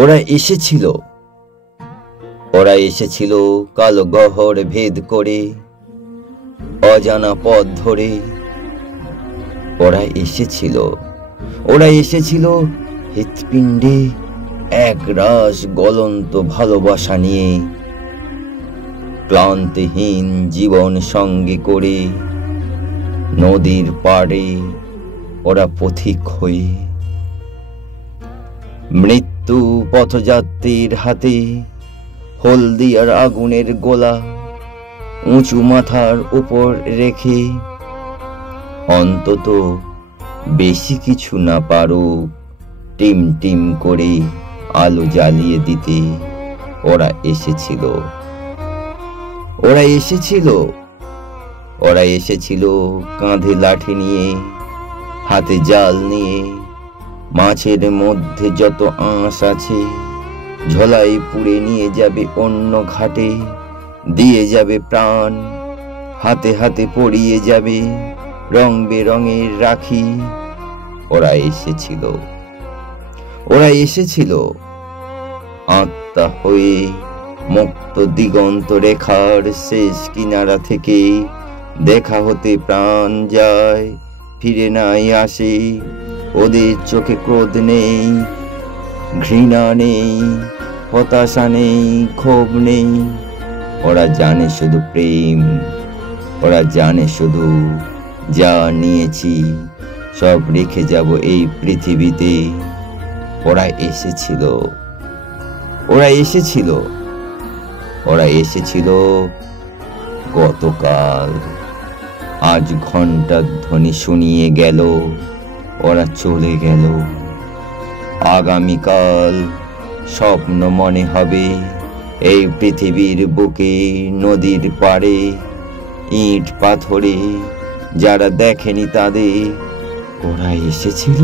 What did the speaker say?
ওরা এসেছিল ওরা এসেছিল কালো গহর ভেদ করে, অজানা পথ ধরে। ওরা এসেছিল হৃৎপিণ্ডে এক রাস গলন্ত ভালোবাসা নিয়ে, ক্লান্তিহীন জীবন সঙ্গে করে। নদীর পাড়ে ওরা পথিক হয়ে, মৃত্যু পথযাত্রীর হাতে হলদিয়ার আগুনের গোলা উঁচু মাথার উপর রেখে। অন্তত বেশি কিছু না পারুক টিম টিম করে আলো জ্বালিয়ে দিতে ওরা এসেছিল। ওরা এসেছিল কাঁধে লাঠি নিয়ে, হাতে জাল নিয়ে। মাছের মধ্যে যত আঁশ আছে ঝোলাই পুড়ে নিয়ে যাবে অন্য ঘাটে, দিয়ে যাবে প্রাণ। হাতে হাতে পরিয়ে যাবে রং বেরঙের রাখি। ওরা এসেছিল আত্মা হয়ে, মুক্ত দিগন্ত রেখার শেষ কিনারা থেকে। দেখা হতে প্রাণ যায়, ফিরে নাই আসে। ওদের চোখে ক্রোধ নেই, ঘৃণা নেই, হতাশা নেই, ক্ষোভ নেই। ওরা জানে শুধু প্রেম, ওরা জানে শুধু যা নিয়েছি সব রেখে যাব এই পৃথিবীতে। ওরা এসেছিল গতকাল। আজ ঘন্টার ধ্বনি শুনিয়ে গেল, ওরা চলে গেল। আগামীকাল স্বপ্ন মনে হবে এই পৃথিবীর বুকে, নদীর পাড়ে, ইট পাথরে। যারা দেখেনি তাদের, ওরা এসেছিল।